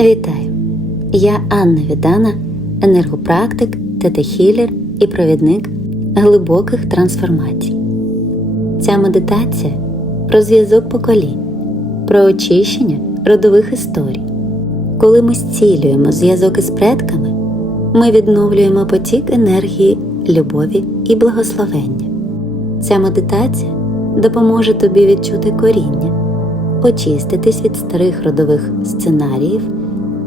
Вітаю! Я Анна Відана, енергопрактик, тета-хілер і провідник глибоких трансформацій. Ця медитація про зв'язок поколінь, про очищення родових історій. Коли ми зцілюємо зв'язок із предками, ми відновлюємо потік енергії, любові і благословення. Ця медитація допоможе тобі відчути коріння, очиститись від старих родових сценаріїв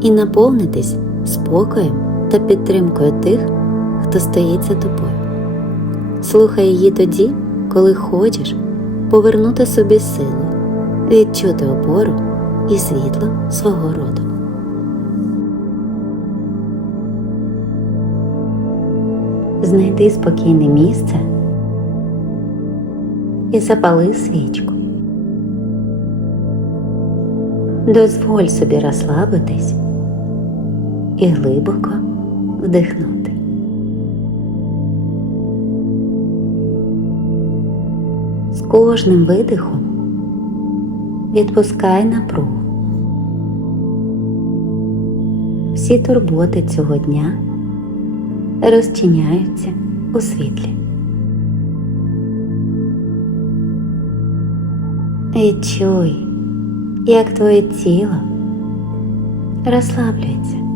і наповнитись спокоєм та підтримкою тих, хто стоїть за тобою. Слухай її тоді, коли хочеш повернути собі силу, відчути опору і світло свого роду. Знайди спокійне місце і запали свічку. Дозволь собі розслабитись і глибоко вдихнути. З кожним видихом відпускай напругу. Всі турботи цього дня розчиняються у світлі. Відчуй, як твоє тіло розслаблюється.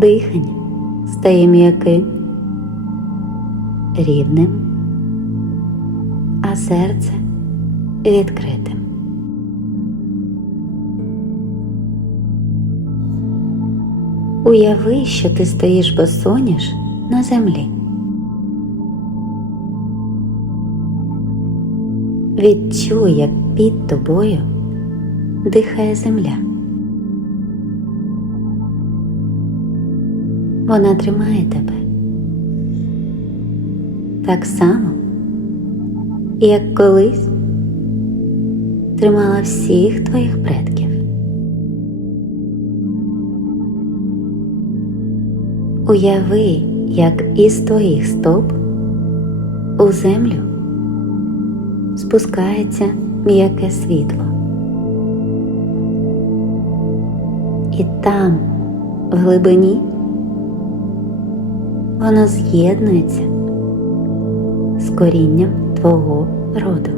Дихання стає м'яким, рівним, а серце відкритим. Уяви, що ти стоїш босоніж на землі. Відчуй, як під тобою дихає земля. Вона тримає тебе так само, як колись тримала всіх твоїх предків. Уяви, як із твоїх стоп у землю спускається м'яке світло. І там, в глибині, воно з'єднується з корінням твого роду.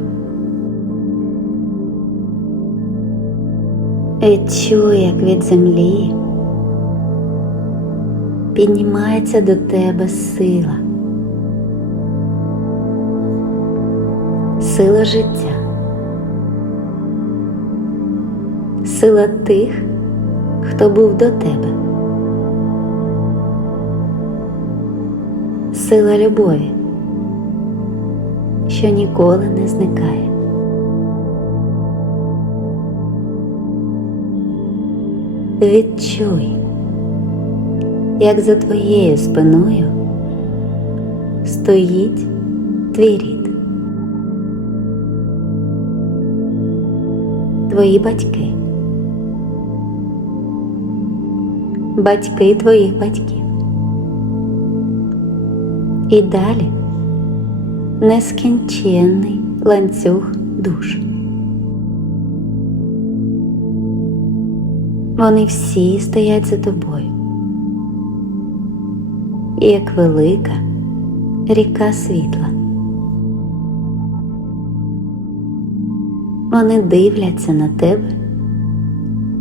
Відчуй, як від землі піднімається до тебе сила, сила життя, сила тих, хто був до тебе, сила любові, що ніколи не зникає. Відчуй, як за твоєю спиною стоїть твій рід, твої батьки, батьки твоїх батьків. І далі нескінченний ланцюг душ. Вони всі стоять за тобою, як велика ріка світла. Вони дивляться на тебе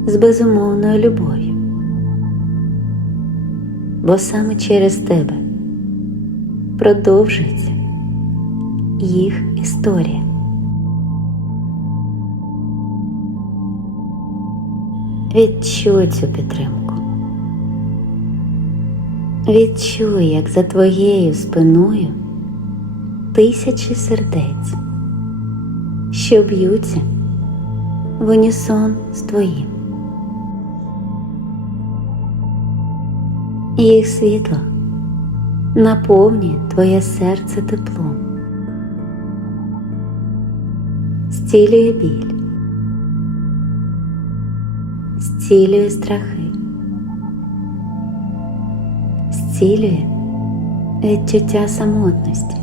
з безумовною любов'ю, бо саме через тебе продовжується їх історія. Відчуй цю підтримку. Відчуй, як за твоєю спиною тисячі сердець, що б'ються в унісон з твоїм. Їх світло наповнює твоє серце теплом, зцілює біль. Зцілює страхи, зцілює відчуття самотності.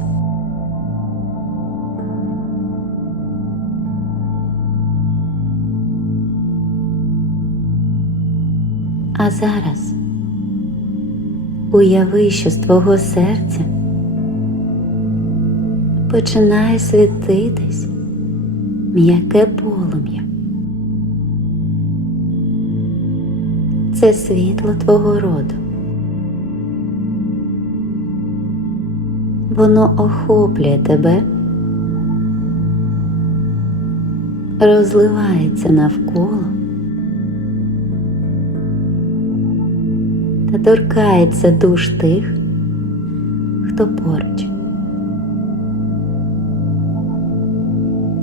А зараз уяви, що з твого серця починає світитись м'яке полум'я. Це світло твого роду. Воно охоплює тебе, розливається навколо торкається душ тих, хто поруч.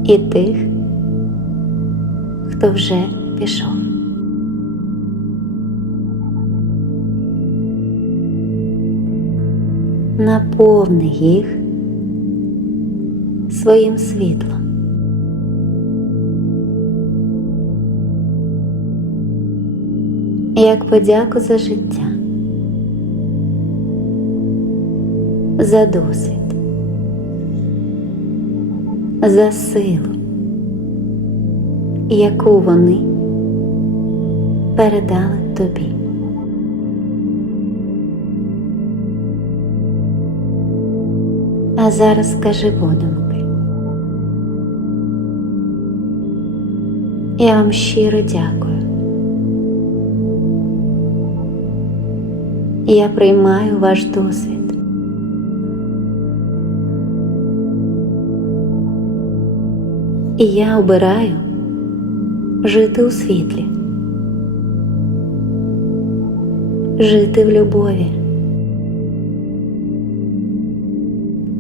І тих, хто вже пішов. Наповни їх своїм світлом. Як подяку за життя, за досвід, за силу, яку вони передали тобі. А зараз скажи подумки. Я вам щиро дякую. Я приймаю ваш досвід. І я обираю жити у світлі, жити в любові.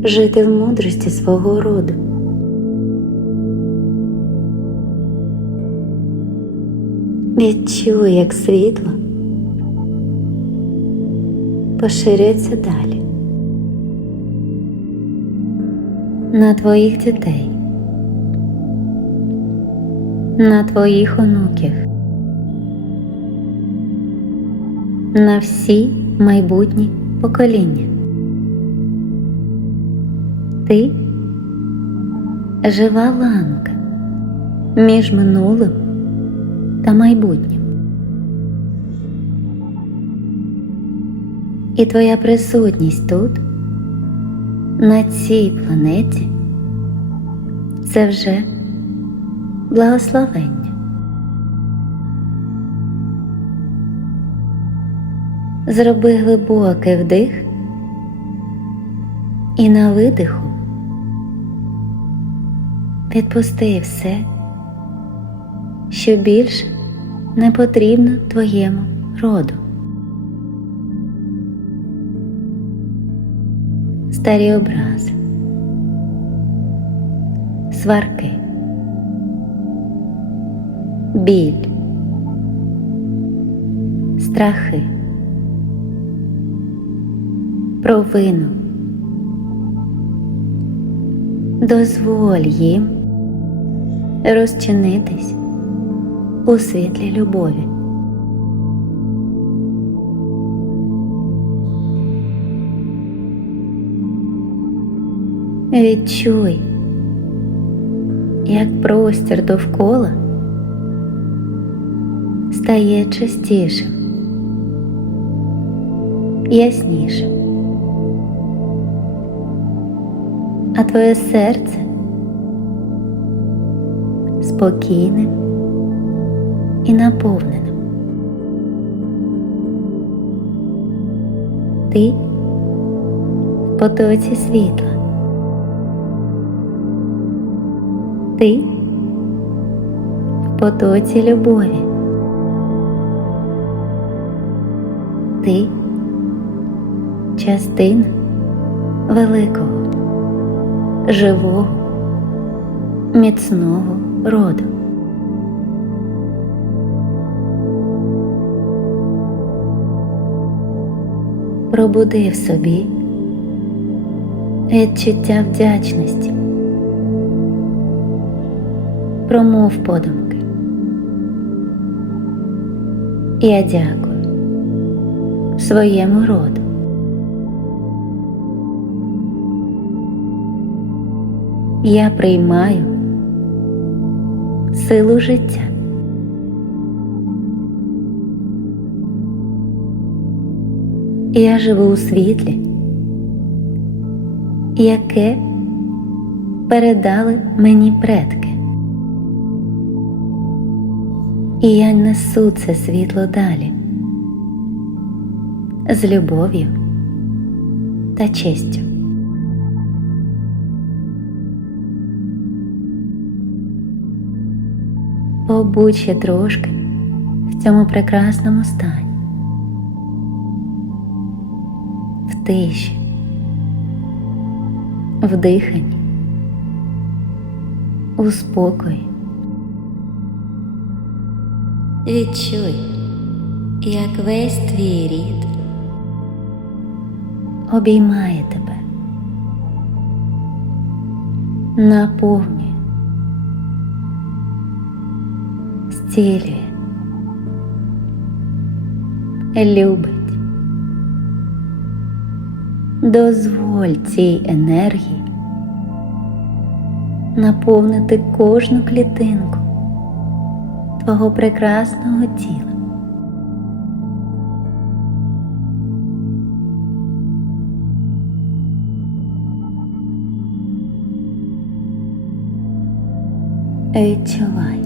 жити в мудрості свого роду. Відчуй, як світло поширюється далі на твоїх дітей, на твоїх онуків, на всі майбутні покоління ти жива ланка між минулим та майбутнім. І твоя присутність тут, на цій планеті, це вже благословення. Зроби глибокий вдих і на видиху Відпусти все, що більше не потрібно твоєму роду. Старі образи, сварки, біль, страхи, провину. Дозволь їм розчинитись у світлі любові. Відчуй, як простір довкола стає чистішим, яснішим, а твоє серце спокійним і наповненим. Ти в потоці світла. Ти в потоці любові. Ти частина великого, живого, міцного роду. Пробуди в собі відчуття вдячності. Промов подумки. Я дякую своєму роду. Я приймаю силу життя. Я живу у світлі, яке передали мені предки. І я несу це світло далі з любов'ю та честю. Побудь ще трошки в цьому прекрасному стані, в тиші, в диханні, у спокої. Відчуй, як весь твій рід обіймає тебе, наповнює, зцілює, любить. Дозволь цій енергії наповнити кожну клітинку твого прекрасного тіла. Відчувай.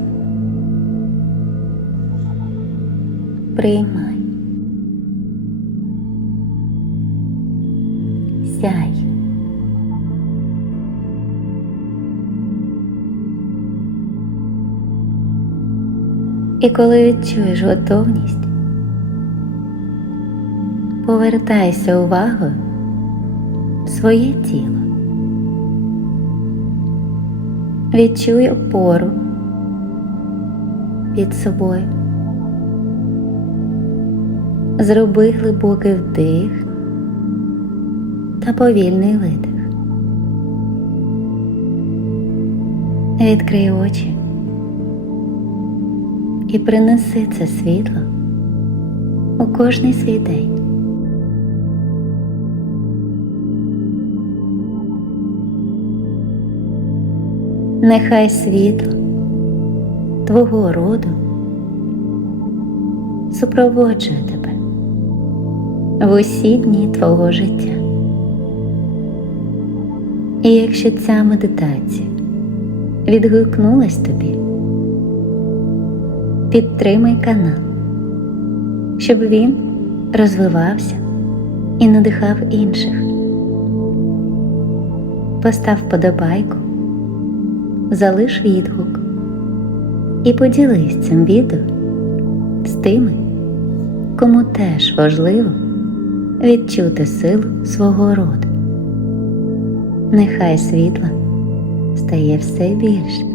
Приймай. Сяй. І коли відчуєш готовність, повертайся увагою в своє тіло. Відчуй опору під собою. Зроби глибокий вдих та повільний видих. Відкрий очі і принеси це світло у кожний свій день. Нехай світло твого роду супроводжує тебе в усі дні твого життя. І якщо ця медитація відгукнулась тобі, підтримай канал, щоб він розвивався і надихав інших. Постав вподобайку, залиш відгук і поділись цим відео з тими, кому теж важливо відчути силу свого роду. Нехай світла стає все більше